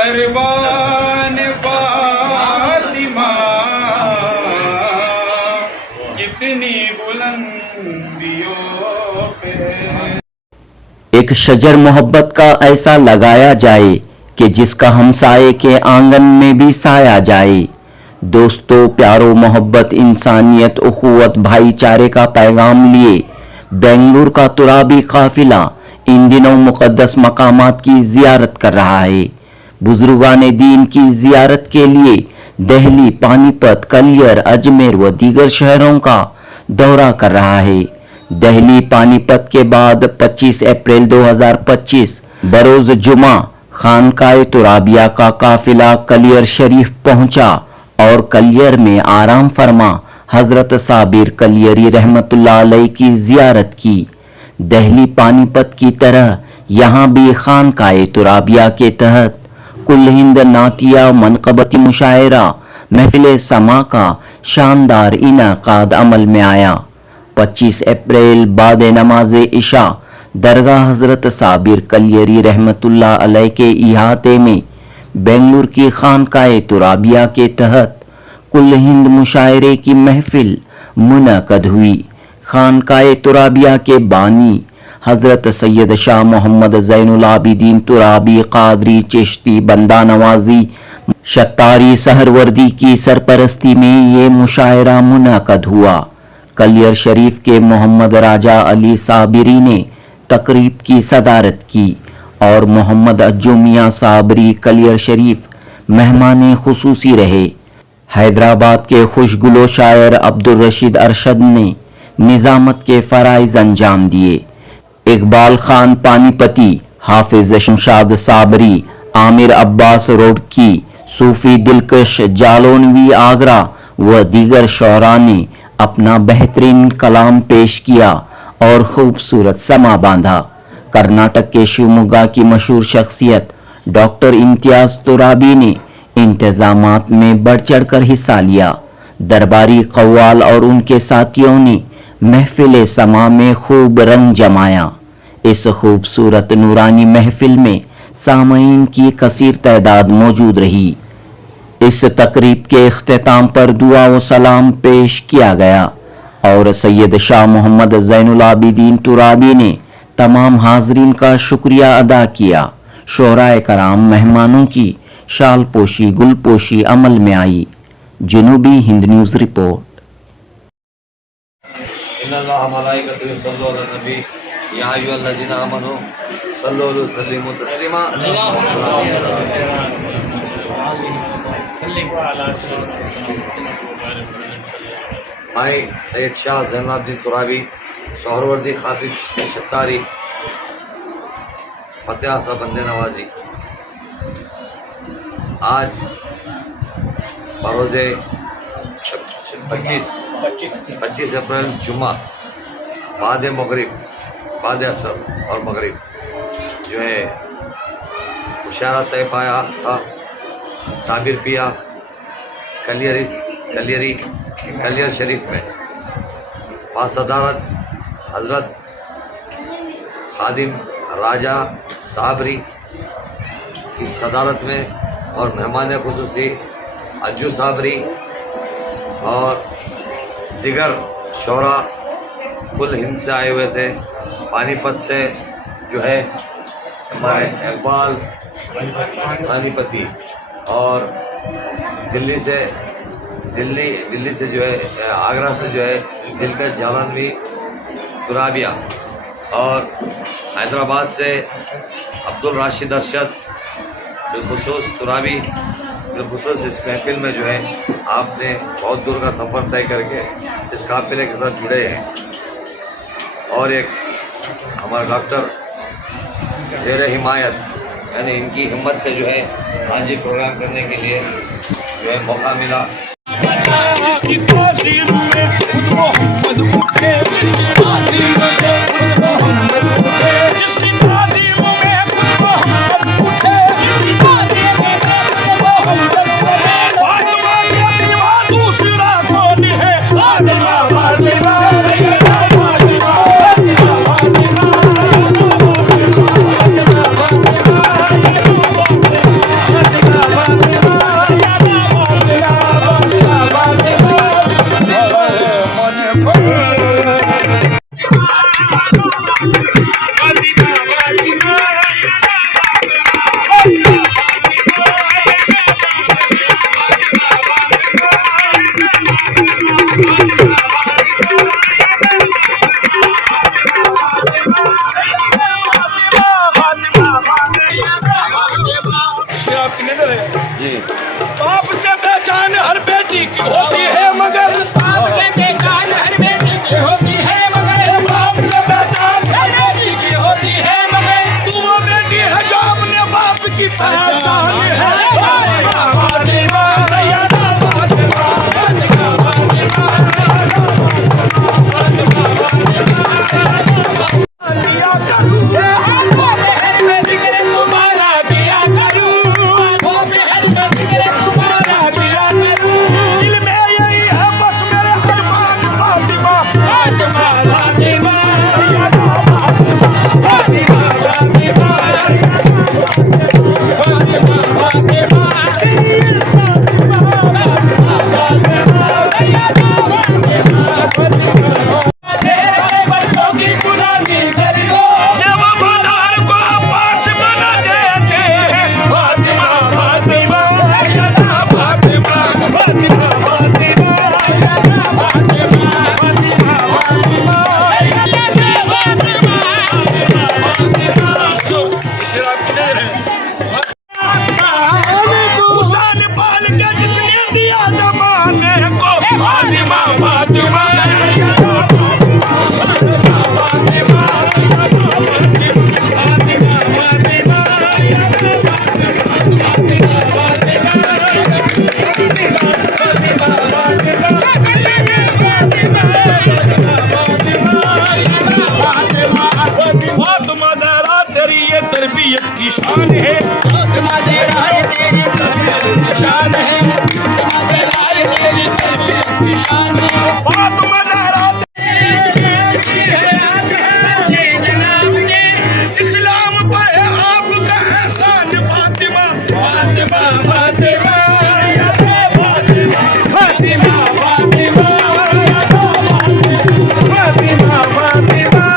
दरबान फातिमा कितनी बुलंदियों पे। एक शजर मोहब्बत का ऐसा लगाया जाए कि जिसका हमसाये के आंगन में भी साया जाए। दोस्तों, प्यारो, मोहब्बत, इंसानियत, उखुवत, भाईचारे का पैगाम लिए बेंगलुरु का तुराबी काफिला इन दिनों मुक़द्दस मकामात की जियारत कर रहा है। बुजुर्गान दीन की जियारत के लिए दिल्ली, पानीपत, कलियर, अजमेर व दीगर शहरों का दौरा कर रहा है। दिल्ली, पानीपत के बाद 25 अप्रैल 2025 बरोज जुमा खानकाए तुराबिया का काफिला कलियर शरीफ पहुंचा और कलियर में आराम फरमा हजरत साबिर कलियरी रहमतुल्लाह अलैह की जियारत की। दिल्ली, पानीपत की तरह यहाँ भी खानकाए तुराबिया के तहत कुल हिंद नातिया मनकबती मुशायरा महफिल समा का शानदार इनाकाद अमल में आया। 25 अप्रैल बाद नमाज इशा दरगाह हजरत साबिर कलियरी रहमतुल्लाह अलैह के इहाते में बेंगलुरु की खानकाए तुराबिया के तहत कुल हिंद मुशायरे की महफिल मुनक़द हुई। खानकाए तुराबिया के बानी हजरत सैयद शाह मोहम्मद ज़ैनुल आबिदीन तुराबी कादरी चिश्ती बंदा नवाजी शतारी सहरवर्दी की सरपरस्ती में ये मुशायरा मुनक़द हुआ। कलियर शरीफ के मोहम्मद राजा अली साबिरी ने तकरीब की सदारत की और मोहम्मद अज्जू मियां साबरी कलियर शरीफ मेहमान खुसूसी रहे। हैदराबाद के खुशगुलो शायर अब्दुल रशीद अरशद ने निजामत के फ़राइज़ अंजाम दिए। इकबाल खान पानीपती, हाफिज शमशाद साबरी, आमिर अब्बास रोडकी, सूफी दिलकश जालोनवी आगरा व दीगर शौरा ने अपना बेहतरीन कलाम पेश किया और खूबसूरत समा बांधा। कर्नाटक के शिवमोगा की मशहूर शख्सियत डॉक्टर इम्तियाज तुराबी ने इंतजामात में बढ़ चढ़कर हिस्सा लिया। दरबारी कव्वाल और उनके साथियों ने महफिल समा में खूब रंग जमाया। इस खूबसूरत नूरानी महफिल में सामईन की कसीर तादाद मौजूद रही। इस तकरीब के इख्तिताम पर दुआ व सलाम पेश किया गया और सैयद शाह मोहम्मद ज़ैनुल आबिदीन तुराबी ने तमाम हाजरीन का शुक्रिया अदा किया। शोराए कराम मेहमानों की शाल पोशी गुलपोशी अमल में आई। जनूबी हिंद न्यूज़ रिपोर्ट। इन्नल्लाह मलाइकतहु युसल्लूना अलन नबी या अय्युहल्लज़ीना आमनू सल्लु अलैहि व सल्लिमू तस्लीमा। मैं सैयद शाह ज़ैनुल आबिदीन तुराबी सहरवर्दी खातिब शतारी फतेह सा बंदे नवाजी आज बरोज़े 25 अप्रैल जुमा बाद मगरिब बाद असर और मगरिब जो है मुशायरा तय पाया था। साबिर पिया कलियर शरीफ में बासदारत हजरत खादिम राजा साबरी की सदारत में और मेहमान खुसूसी अज्जू साबरी और दिगर शोरा कुल हिंद से आए हुए थे। पानीपत से जो है हमारे इकबाल पानीपती और दिल्ली से जो है आगरा से जो है दिलकश जालनवी तुराबिया और हैदराबाद से अब्दुल राशिद अरशद बिलखुसूस तुराबी बिलखुसूस इस महफिल में जो है आपने बहुत दूर का सफ़र तय करके इस काफिले के साथ जुड़े हैं। और एक हमारा डॉक्टर ज़ेर हिमायत यानी इनकी हिम्मत से जो है आज ये प्रोग्राम करने के लिए जो है मौका मिला। जिसकी तासीर में खुद मोहम्मद उठे, जिसकी तासीर में खुद मोहम्मद उठे, जिसकी तासीर में खुद मोहम्मद उठे, जिसकी तासीर में खुद मोहम्मद उठे। फातिमा के सिवा दूसरा कौन है? फातिमा फातिमा सैयदा फातिमा फातिमा फातिमा फातिमा फातिमा गए। जी बाप से पहचान हर बेटी की होती है मगर बाप से पहचान हर बेटी की होती है मगर बाप से पहचान हर बेटी की होती है मगर तू वो बेटी है जो अपने बाप की पहचान है। फातिमा सैयदा फातिमा दिया करूं आंखों में हर में जिक्र तुम्हारा दिया करूं आंखों में हर में जिक्र तुम्हारा दिया करूं दिल में यही है बस मेरे अरमान फातिमा फातिमा फातिमा सैयदा फातिमा फातिमा फातिमा फातिमा तरबियत की शान है तेरी तरबियत की शान है तेरी तरबियत की शान है फातिमा ज़हरा जनाब के इस्लाम पर है आपका एहसान फातिमा फातिमा फातिमा फातिमा फातिमा फातिमा फातिमा फातिमा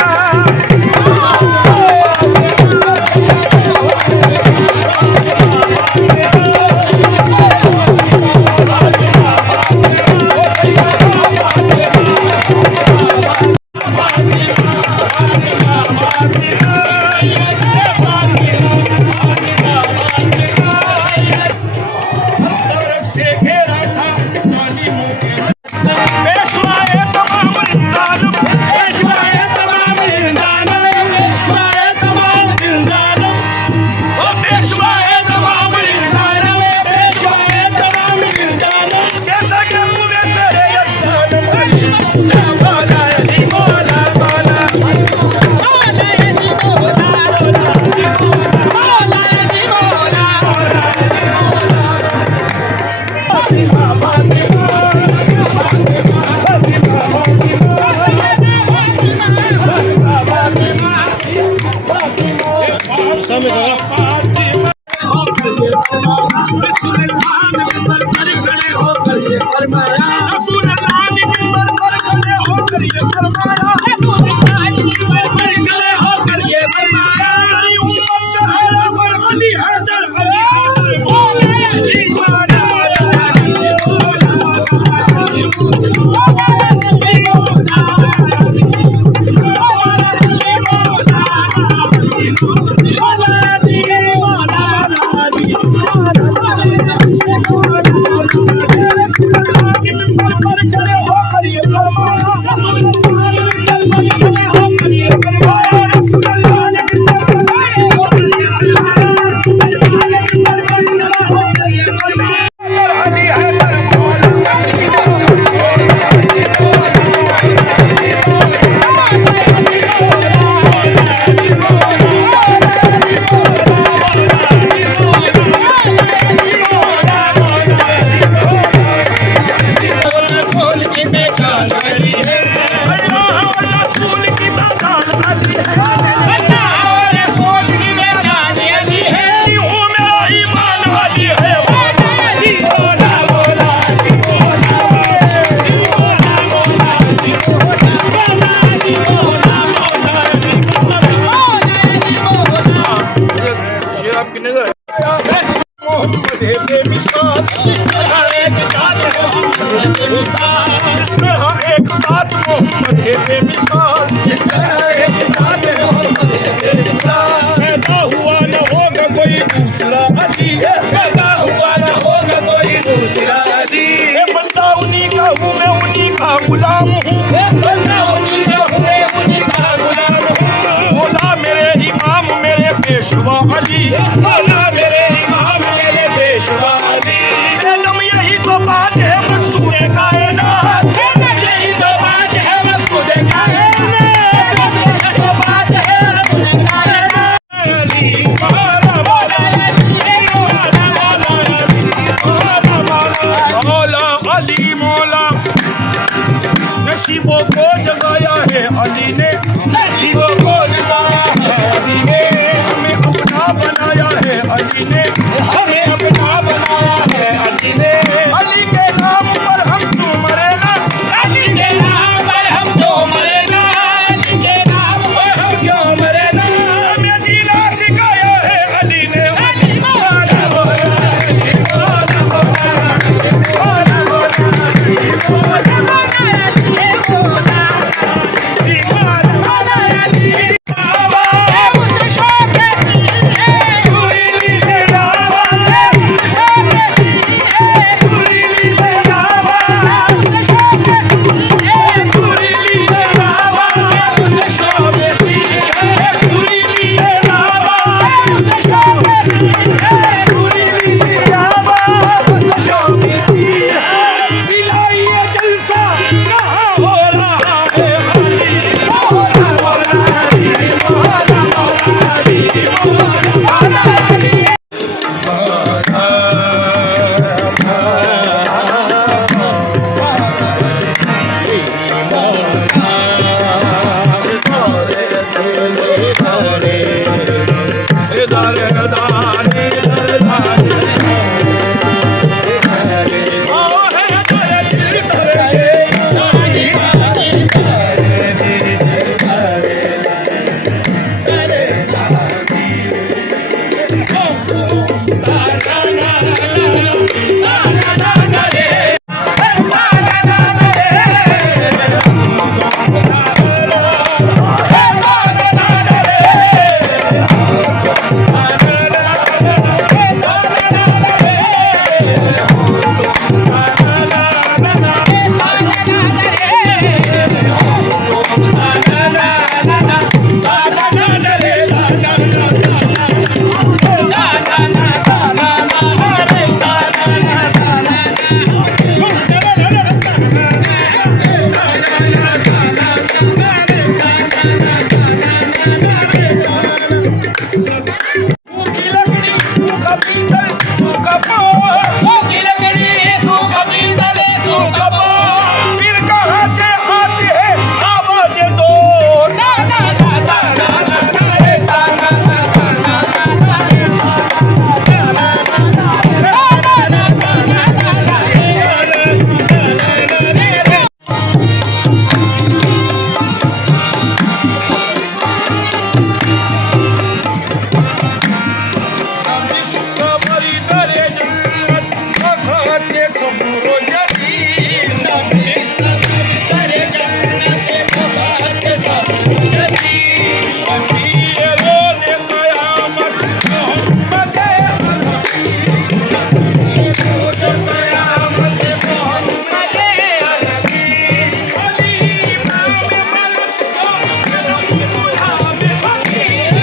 पैदा हुआ न होगा कोई दूसरा अली है पैदा ने हमें अपना बनाया है अली ने अली के नाम पर हम तो मरे ना अली के नाम पर हम जो मरे ना अली के नाम पर हम क्यों मरे ना हमें जीना सिखाया है अली ने अली मौला मौला अली मौला मौला अली मौला मौला अली मौला मौला अली मौला अली मौला अली सुरीली से लावा सुरीली से लावा सुरीली से लावा सुरीली से लावा सुरीली से लावा ये जलसा कहाँ हो रहा है मौला मौला अली मौला मौला अली मौला अली सूखी लकड़ी सूखा पीतल सूखा पान सूखी लकड़ी सूखा पीतल सूखा पान फिर कहाँ से आती है आवाज दो ना ना ना ना ना ना ना रे ना ना ना ना ना ना रे ना ना ना रे विश्व बड़ी दरे जन्नत खाते सबरो जदीद शफीए रोज़े क़यामत मोहम्मद अली नाम मनस को गुलाम फकीर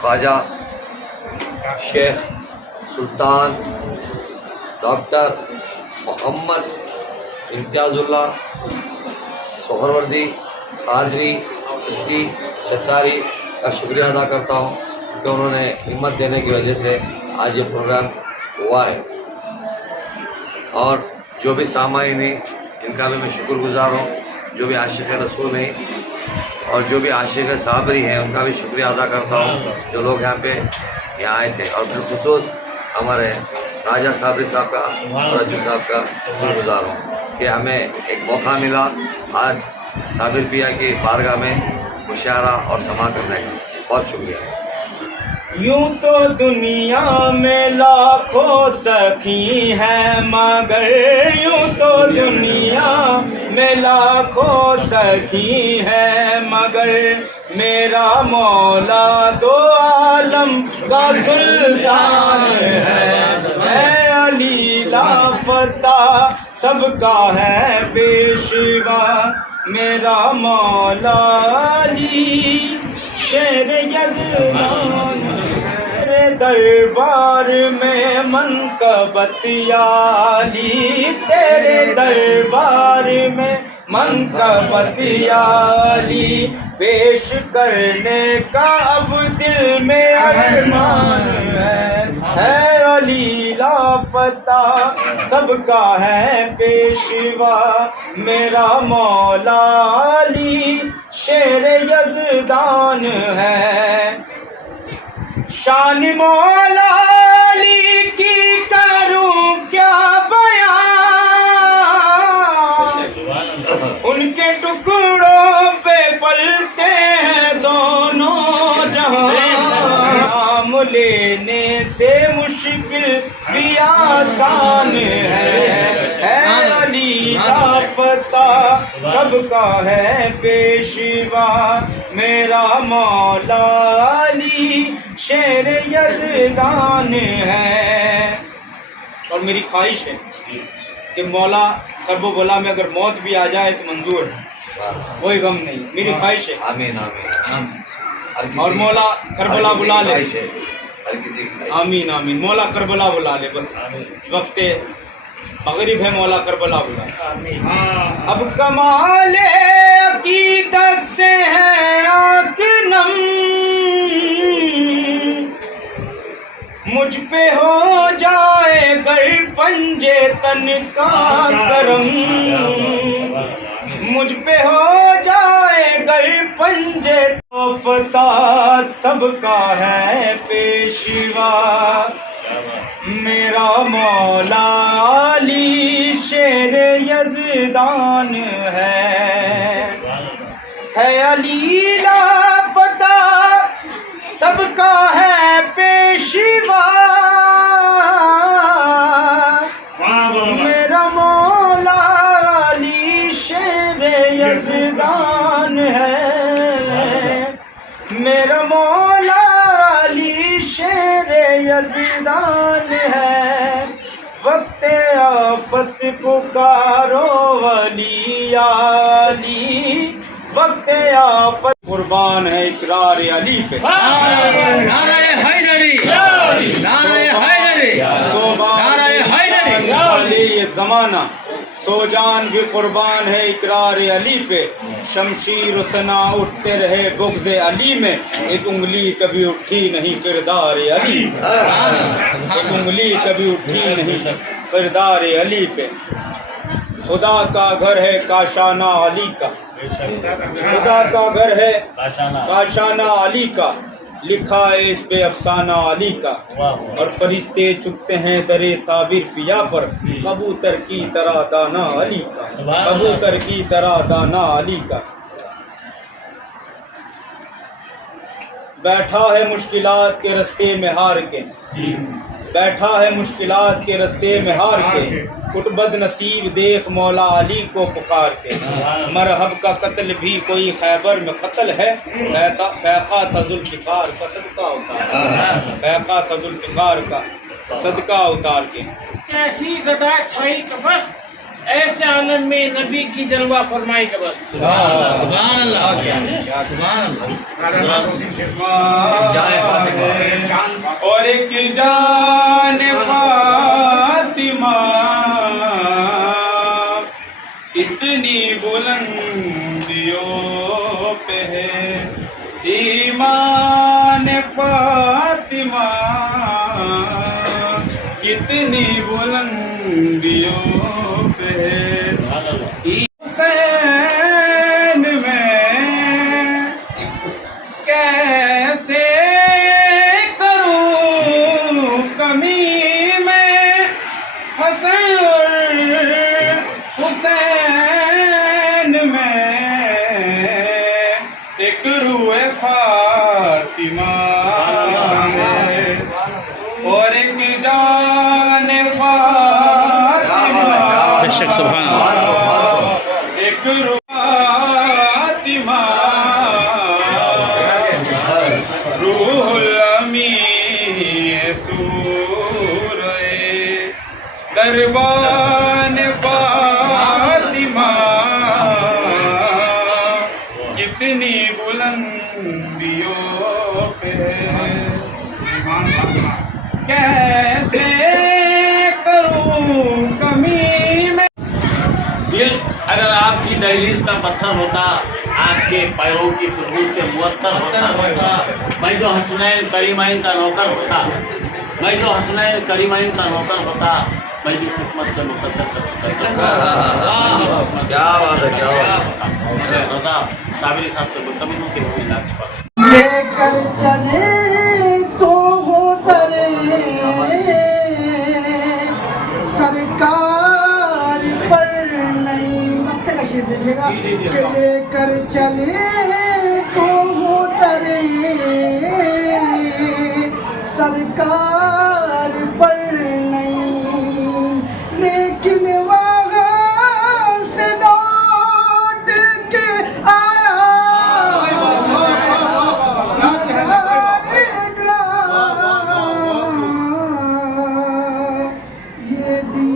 ख्वाजा शेख सुल्तान डॉक्टर मोहम्मद इम्तियाजुल्लाह सोहरवर्दी खादरी चिश्ती शतारी का शुक्रिया अदा करता हूँ कि उन्होंने हिम्मत देने की वजह से आज ये प्रोग्राम हुआ है। और जो भी सामाईन हैं इनका भी मैं शुक्रगुजार हूँ, जो भी आशिक़ रसूल हैं और जो भी आशिक़ साबरी हैं उनका भी शुक्रिया अदा करता हूँ जो लोग यहाँ आए थे। और बिलखुसूस हमारे राजा साबरी साहब का और अज्जू साहब का शुक्रगुजार हूँ कि हमें एक मौका मिला आज साबिर पिया की बारगाह में मुशायरा और समा करने का। बहुत शुक्रिया। यूं तो दुनिया में लाखों सखी हैं मगर यूं तो दुनिया में लाखों सखी हैं मगर मेरा मौला दो आलम का सुल्तान है अली लापता सबका है पेशवा मेरा मौला अली शेर यज़दान दरबार में मनकबत याली, तेरे दरबार में मनकबत याली, पेश करने का अब दिल में अरमान है अली लापता सबका है पेशवा, मेरा मौला अली शेर यज़दान है। शान मौला अली की करूं क्या बयां, उनके टुकड़ों पे पलते हैं दोनों जहां, नाम लेने से मुश्किल भी आसान है अली लापता सबका है पेशवा, मेरा मौला अली शेर यज़दान है। और मेरी ख्वाहिश है कि मौला करबला में अगर मौत भी आ जाए तो मंजूर है, कोई गम नहीं, मेरी ख्वाहिश है। आमीन आमीन। और मौला करबला बुला ले, हर किसी की आमीन आमीन। मौला करबला बुला ले, बस वक्त मगरिब है, मौला करबला बुला। अब कमाले अकीदत से है आँख नम, मुझ पे हो जाए गर पंजे तन का करम, मुझ पे हो जाए गर पंजे तोफता सबका है पेशवा, मेरा मौला अली शेर यज़दान है अली लापता सबका है पेशवा, मेरा मौला अली शेर यज़दान है, मेरा मौला अली शेर यज़दान है। वक्त आफत पुकारो वली अली, वक्त आफत कुर्बान है इकरार अली पे। नारे हैदरी, नारे हैदरी, नारे हैदरी। वाले ये जमाना सोजान भी कुर्बान है इकरार अली पे, शमशीर सना उठते रहे बुग़्ज़ अली में, एक उंगली कभी उठी नहीं किरदार अली, एक उंगली कभी उठी नहीं किरदार अली पे। खुदा का घर है काशाना अली का, खुदा का घर है काशाना अली का, लिखा है इस पे अफसाना अली का। और फरिश्ते चुकते हैं दरे साबिर पिया पर, कबूतर की तरह दाना अली का, कबूतर की तरह दाना अली का। बैठा है मुश्किलात के रास्ते में हार के, बैठा है मुश्किलात के रास्ते में हार के, कुट बदनसीब देख मौला अली को पुकार के। मरहब का कत्ल भी कोई खैबर में कत्ल है, फैका था जुल्फ़िकार का सदका उतार, फैका था जुल्फ़िकार का सदका उतार के। ऐसी गदा छाई का बस, ऐसे आलम में नबी की जलवा फरमाई का बस। सुभान अल्लाह, जाए फातिमा और एक जान फातिमा इतनी बुलंदियों पे है ईमान फातिमा, कितनी बुलंदियों पे है। हुसैन में कैसे करूं कमी में, हसन हुसैन में एक रूए फातिमा और एक जान फातिमा, एक फातिमा रूहुल अमीन सूरे दरबान फातिमा, कितनी बुलंदियों पे कैसे करूं कमी में। दिल अगर आपकी दहलीज का पत्थर होता, आपके पैरों की खुशबू से मुअत्तर होता, मैं जो हसनैन करीमैन का नौकर होता, मैं जो हसनैन करीमैन का नौकर होता, मैं भी किस्मत से मुसद्दक कर सकता। क्या बात है, क्या बात है। रजा साबिरी साहब से मुल्तमिस हूं कि वो इलाज पर लेकर चले तो हो दरे सरकार पर नहीं मत्थे का शेर देखिएगा कि लेकर चले तो हो दरे सरकार पर नहीं, लेकिन वहाँ से लौट के आया ये दी